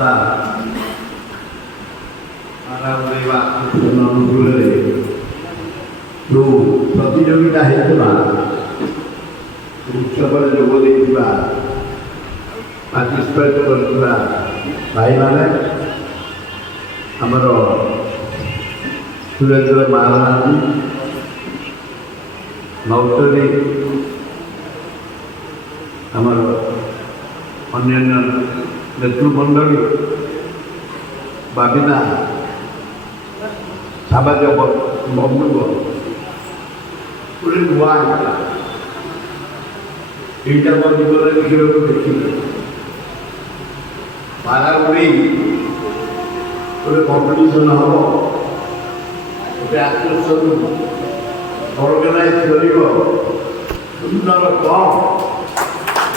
ଅବସ୍ଥା ଆରାମଦେବା ଅନୁକୂଳରେ ଯେଉଁ ପ୍ରତିଯୋଗିତା ହେଇଥିଲା ଉତ୍ସବରେ ଯୋଗ ଦେଇଥିବା ପାର୍ଟିସିପେଟ୍ କରିଥିବା ଭାଇମାନେ ଆମର ସୁରେନ୍ଦ୍ର ମହାରାଜ ନୌଚରୀ ଆମର ଅନ୍ୟାନ୍ୟ ନେତୃମଣ୍ଡଳୀ ବାବିନା ସାମାଜ ବନ୍ଧୁକ ଗୋଟେ ନୂଆ ହେଇଥିଲା ଏଇଟା ମୋ ଜୀବନରେ ଦେଖିବାକୁ ଦେଖିଲି ବାରାବୁଡ଼ି ଗୋଟେ କମ୍ପିଟିସନ୍ ହେବ ଗୋଟେ ଆକର୍ଷଣ ଅର୍ଗାନାଇଜ୍ କରିବ ସୁନ୍ଦର କମ୍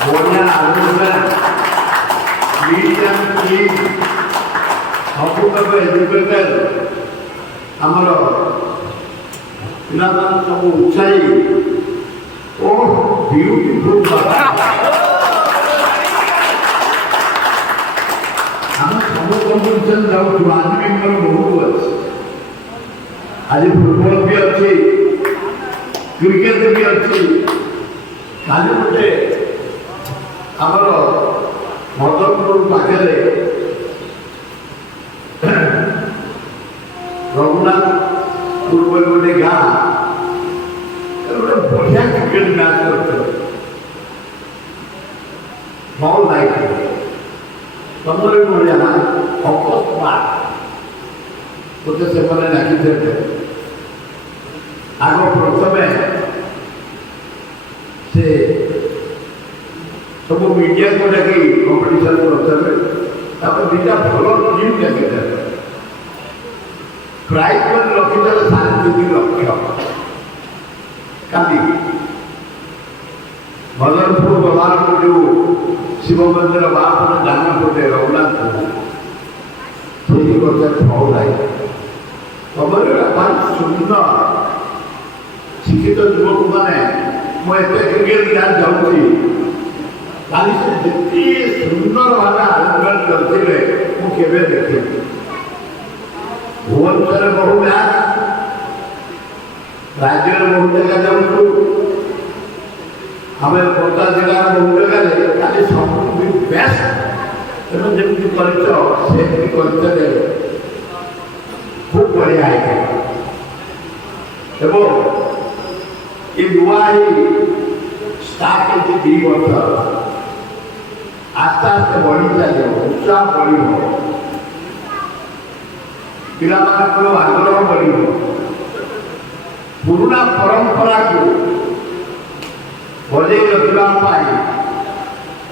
ବଢ଼ିଆ ଆଲୋଚନା ମିଡ଼ିୟମ୍ ଟିମ୍ ସବୁତକ ଏଜୁକେଟେଡ୍ ଆମର ପିଲାମାନେ ସବୁ ଉତ୍ସାହୀ ଓ ବିୟୁଟିଫୁଲ୍ ଆମେ ସବୁ କମ୍ପିଟିସନ୍ ଯାଉଛୁ ଆନିମିଙ୍କର ବହୁତ ଅଛି ଆଜି ଫୁଟବଲ ବି ଅଛି କ୍ରିକେଟ ବି ଅଛି କାଲି ଗୋଟେ ଆମର ମଦନପୁର ପାଖରେ ରଘୁନାଥପୁର ବୋଲି ଗୋଟେ ଗାଁ ଗୋଟେ ବଢ଼ିଆ କ୍ରିକେଟ ମ୍ୟାଚ୍ କରିଥିଲେ ଭଲ ଲାଗିଥିଲା ତମର ବି ବଢ଼ିଆ ଅକସ୍ମାତ୍ ମୋତେ ସେମାନେ ଡାକିଥିଲେ ଆଗ ପ୍ରଥମେ ସେ ସବୁ ମିଡ଼ିଆକୁ ଡାକି କମ୍ପିଟିସନ୍ ପ୍ରଥମେ ତାପରେ ଦୁଇଟା ଭଲ ଟିମ୍ ଡାକିଥିଲେ ପ୍ରାଇଜ୍ କରି ରଖିଥିଲେ 3.5 ଲକ୍ଷ କାଲି ମଦନପୁର ଗଲାବେଳକୁ ଯେଉଁ ଶିବ ମନ୍ଦିର ବାହାପରେ ଡାହାଣ ପଟେ ରଘୁନାଥପୁର ସେଇଠି ଗୋଟେ ଫଳ ଲାଗେ ଖବର ସୁନ୍ଦର ଶିକ୍ଷିତ ଯୁବକମାନେ ମୁଁ ଏତେ କ୍ରିକେଟ ମ୍ୟାଚ୍ ଯାଉଛି କାଲି ସେ ଯେତେ ସୁନ୍ଦର ଭାବେ ଆରେଞ୍ଜମେଣ୍ଟ କରିଥିଲେ ମୁଁ କେବେ ଦେଖିନି ଭୁବନେଶ୍ୱରରେ ବହୁ ମ୍ୟାଚ୍ ରାଜ୍ୟରେ ବହୁ ଜାଗା ଯାଉଛୁ ଆମେ ଖୋର୍ଦ୍ଧା ଜିଲ୍ଲାର ବହୁ ଜାଗାରେ କାଲି ସବୁଠୁ ବେଷ୍ଟ ତେଣୁ ଯେମିତି କରିଛ ସେମିତି କରିଥିଲେ খুব বঢ়িয়া ହେଇଥିଲା ଏବଂ ଏ ନୂଆ ହେଇ ଷ୍ଟାର୍ଟ ହେଇଛି 2 ବର୍ଷ ଆସ୍ତେ ଆସ୍ତେ ବଢ଼ି ଚାଲିବ ଉତ୍ସାହ ବଢ଼ିବ ପିଲାମାନଙ୍କର ଆଗ୍ରହ ବଢ଼ିବ ପୁରୁଣା ପରମ୍ପରାକୁ ବଜେଇ ରଖିବା ପାଇଁ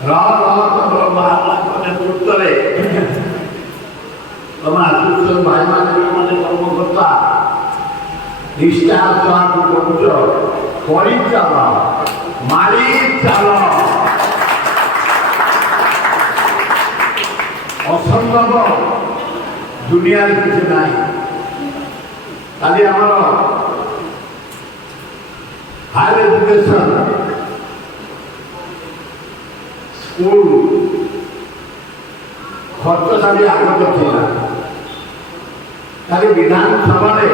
ତମର ମହାତ୍ମାଙ୍କ ନେତୃତ୍ୱରେ ତମ ଆସୋସିଏସନ ଭାଇମାନେ ଯେଉଁମାନେ କର୍ମକର୍ତ୍ତା ନିଷ୍ଠାର ସହ କରୁଛ କରିଚାଲ ମାରି ଚାଲ ଅସମ୍ଭବ ଦୁନିଆରେ କିଛି ନାହିଁ କାଲି ଆମର ହାୟର ଏଜୁକେସନ ସ୍କୁଲ ଖର୍ଚ୍ଚ ଛାଡ଼ି ଆଗତ ଥିଲା କାଲି ବିଧାନସଭାରେ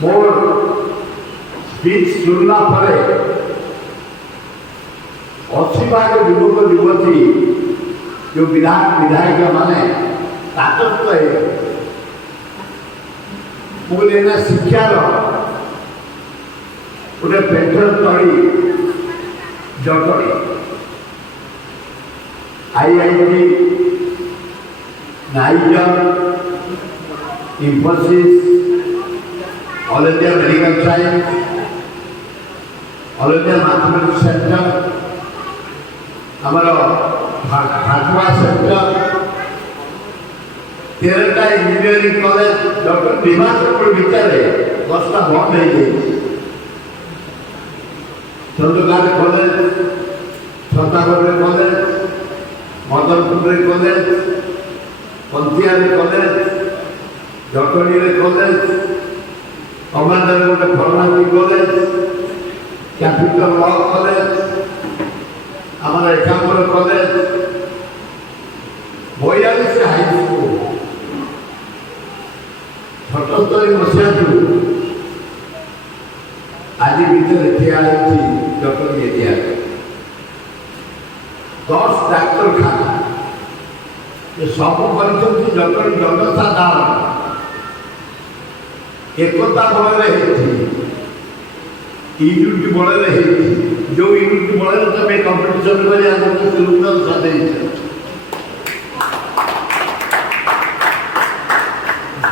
ମୋର ସ୍ପିଚ୍ ଶୁଣିଲା ପରେ 80% ଯୁବକ ଯୁବତୀ ଯେଉଁ ବିଧାୟକ ମାନେ ତାକତ ହେଇଗଲେ ମୁଁ କହିଲି ଏଇନା ଶିକ୍ଷାର ଗୋଟେ ପେଣ୍ଠସ୍ଥଳୀ Jatni IIT NISER Infosys all India medical science all India mathematics centre हमारा भाटुआ सेंटर 13टा इंजीनियरिंग कॉलेज डॉक्टर भीमाशंकर भितर 10टा बंद हो गई Chandrakant college Chhatagarh college Madanpur college Panthiyar college Jatni college commander गोटे pharmacy college capital law college आम एकांबर कॉलेज 42 ହାଇସ୍କୁଲ 77 ମସିହାରୁ ଆଜି ଭିତରେ ଠିଆ ହେଇଛି ଡକ୍ଟର ଏରିଆ 10 ଡାକ୍ତରଖାନା ସବୁ କରିଛନ୍ତି ଡକ୍ଟର ଜନସାଧାରଣ एकता बଳରେ ହେଇଛି यूनिट बଳରେ ହେଇଛି जो यूनिट बଳରେ ତମେ କମ୍ପିଟିସନ କରି ଆଗକୁ ସୁଲୁକ ସାଧେଇଛ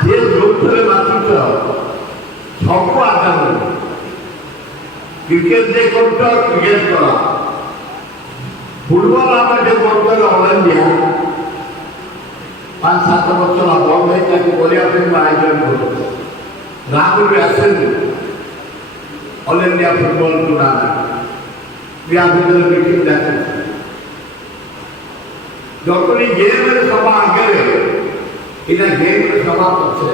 ଯେ ଯୋଉଥିରେ ମାତୃତ୍ୱ ସବୁ ଆଗାମୀ क्रिकेट जे କରୁଛ କ୍ରିକେଟ କର ଫୁଟବଲ ଆମେ ଯେ କରୁଛ ଅଲ ଇଣ୍ଡିଆ 5-7 ବର୍ଷ ବନ୍ଦ ହେଇ ତାକୁ କରିବା ପାଇଁ ଆୟୋଜନ କରୁଛୁ राहुल भी आसे ऑल इंडिया फुटबॉल टूर्नामेंट भी आप इधर मीटिंग जाते डॉक्टर ने गेम में सभा आगे इधर गेम में सभा पक्षे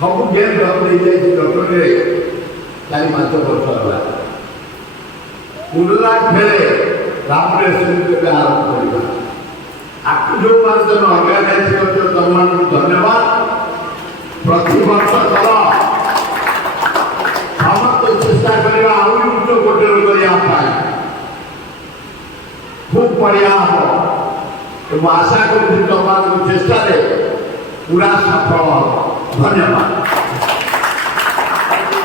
सब गेम डॉक्टर इधर डॉक्टर ने चारी पांच वर्ष होला पुनरा फेरे रामरेशन के आरंभ करिबा आपको जो मानते ऑर्गेनाइज करते तमान धन्यवाद प्रति वर्ष कल समस्त चेष्टा करवा उच्च कोटर करने खूब बढ़िया हम तो आशा करूँ तुम चेष्टा पूरा सफल धन्यवाद।